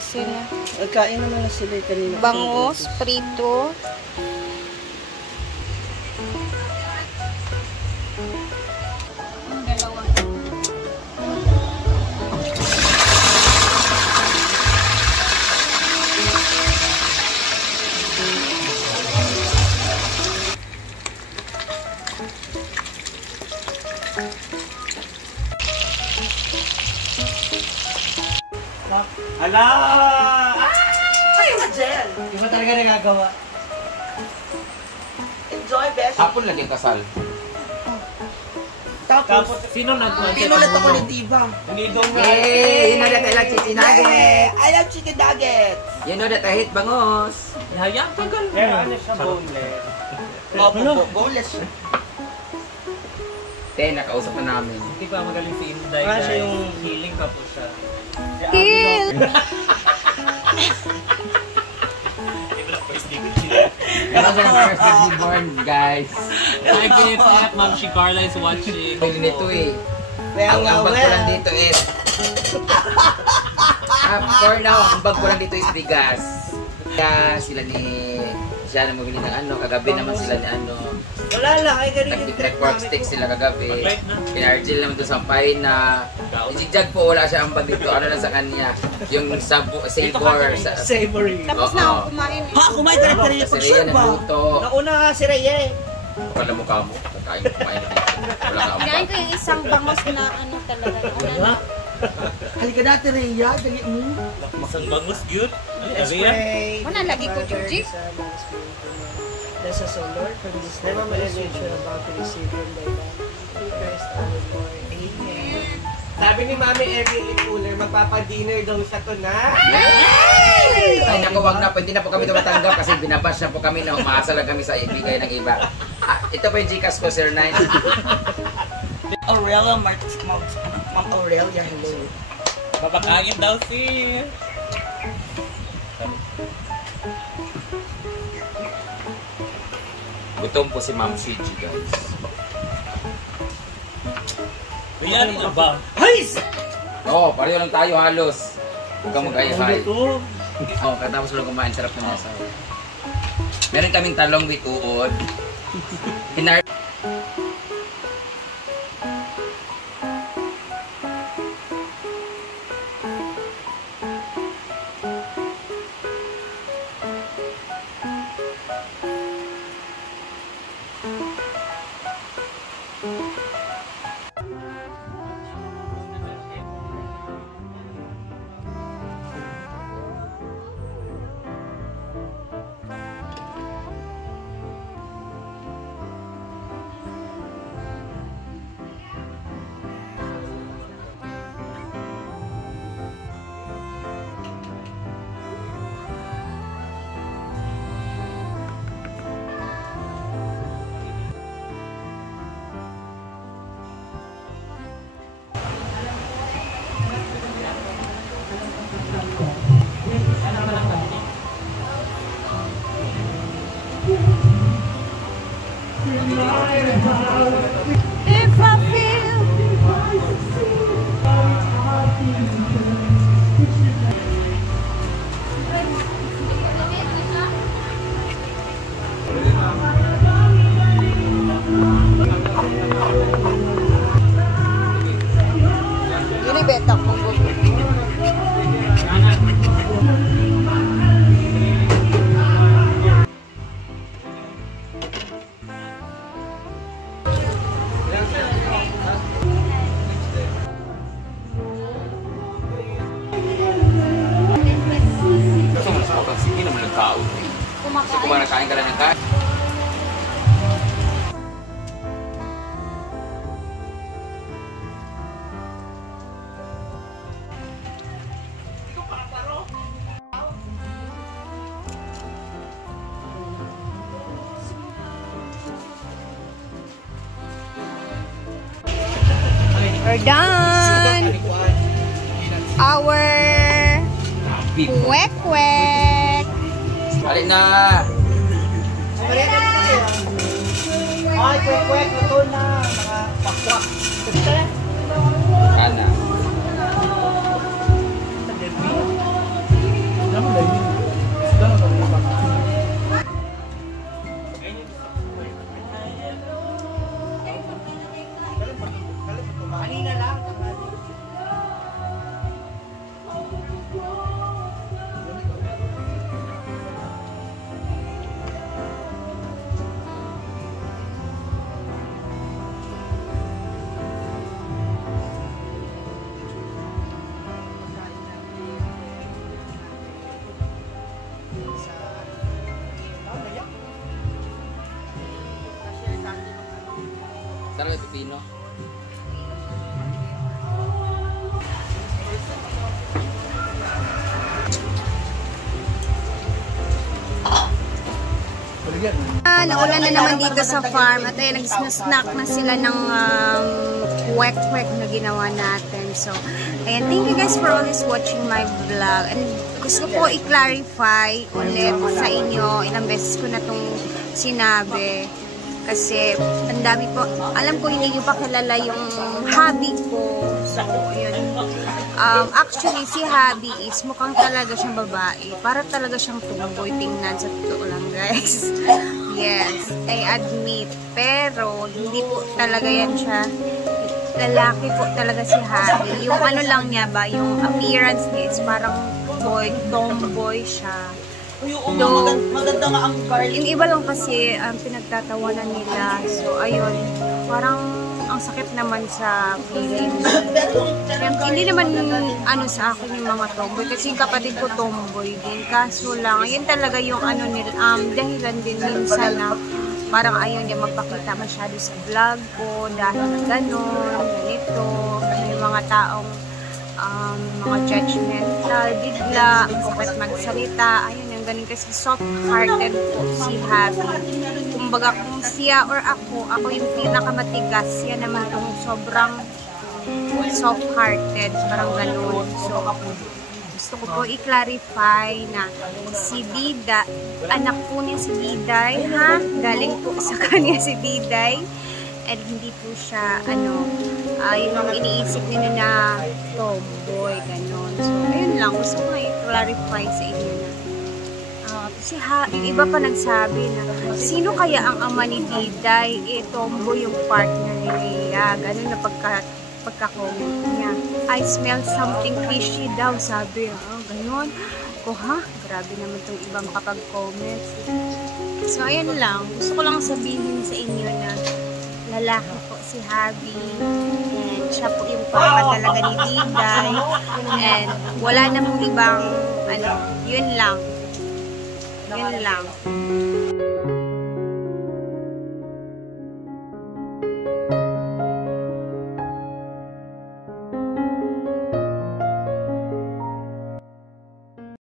kasi na. Nagkain naman na sila kanina. Bangus, prito. Ala! Ay, Majel! Di ba talaga nagagawa? Enjoy, best. Hapon lang yung kasal. Tapos, Sino nag-concept? pinulit ako ni Diva. Hindi daw nga. Yay! You know that I like chicken nuggets. Yeah! I love chicken nuggets! You know that I hate bangus. Hayang tagal mo. Kaya ano siya, boneless. Opo, boneless siya. Te, nakausap na namin. Hindi pa magaling si Inday. Ah, siya yung healing pa po siya. Kill! Ito sa first day born, guys. Hi, Pinipet. Ma'am, si Carla is watching. Pwede nito eh. Well, Ang bag ko lang dito is... For now, ang bag ko lang dito is bigas. Kaya sila ni... Siya na mabili ng ano. Kagabi naman sila ni ano. Wala lang, ay ganun yung trip Nag-pork stick sila kagabi. Pinargil naman ito sa pain na... Isigjag po, wala siya ang bag dito. Ano lang sa kanya. Yung savor. Savory. Tapos na ako kumain. Ha, kumain ka na rin yung pag-sure ba? Nauna nga si Reye. Wala mo ka mo. Kakain mo kumain na dito. Wala ka ang Kinain bag. ko yung isang bangus na ano talaga. Nauna na. Halika natin, Rhea. Dali mo. Isang bangus, cute. Spray. Wala, lagi ko, Juji. Bless us, O Lord, from this never you are about to receive from thy love. Through Christ our Lord. Amen. Sabi ni Mami Emily Cooler, magpapadinner daw siya to na. Ay naku, wag na. Pwede na po kami tumatanggap kasi binabash na po kami na umaasa lang kami sa ibigay ng iba. Ito po yung Gcash ko, Sir Nine. Aurelia Martis, Ma'am Aurelia, hello. Papakain daw si... Gutom po si Ma'am CG, guys. Ayan na ba? Hays! Oo, pareho lang tayo halos. Huwag kang mag-ayahay. Oo, katapos lang kumain, sarap na nasa. Meron kaming talong with uod. If I feel ini beta ko. Gusto mo na sa kapag sige naman ng tao. Kasi kung nakain ka lang ng kain. We're done. Our kwek-kwek. Balik na! Ay, kwek-kwek, ito na. Mga pakwak. Kana. Kanina lang. Sarap yung pipino. Naulan na naman dito sa farm at ayun, nag-snack na sila ng kwek-kwek na ginawa natin. So, ayan, thank you guys for always watching my vlog. And gusto ko po i-clarify ulit sa inyo, ilang beses ko na itong sinabi. Kasi, ang dami po, alam ko hindi nyo pa kilala yung hobby ko. So, yun. Actually, si hobby is mukhang talaga siyang babae. Para talaga siyang tumboy. Tingnan sa totoo lang, guys. Yes, I admit. Pero, hindi po talaga yan siya. Lalaki po talaga si hobby. Yung ano lang niya ba, yung appearance niya is parang boy, tomboy siya. Maganda nga ang garlic. Yung iba lang kasi pinagtatawanan nila. So, ayun. Parang ang sakit naman sa feelings. Hindi naman ano sa akin yung mga tomboy. Kasi yung kapatid ko tomboy din. Kaso lang, yun talaga yung ano nila, dahilan din minsan na parang ayaw niya magpakita masyado sa vlog ko. Dahil gano'n, ganito. May mga taong mga judgmental, bigla, sakit magsalita. Ayun, yung ganun kasi soft-hearted po si Happy. Kumbaga kung siya or ako yung pinakamatigas, siya naman yung sobrang soft-hearted, parang ganun. So, gusto ko po i-clarify na si Dida, anak po niya si Diday, ha? Galing po sa kanya si Diday. And hindi po siya, yung iniisip nila na tomboy, gano'n. So, ayun lang. Gusto ko i-clarify sa inyo na. Yung iba pa nagsabi na, sino kaya ang ama ni Diday? Tomboy yung partner ni Rhea. Gano'n na pagka-comment niya. I smell something fishy daw, sabi. Gano'n. Ha? Grabe naman itong ibang kapag-comment. So, ayun lang. Gusto ko lang sabihin sa inyo na lalaki po si Happy, and siya po yung papa talaga ni Diday, and wala namang ibang yun lang.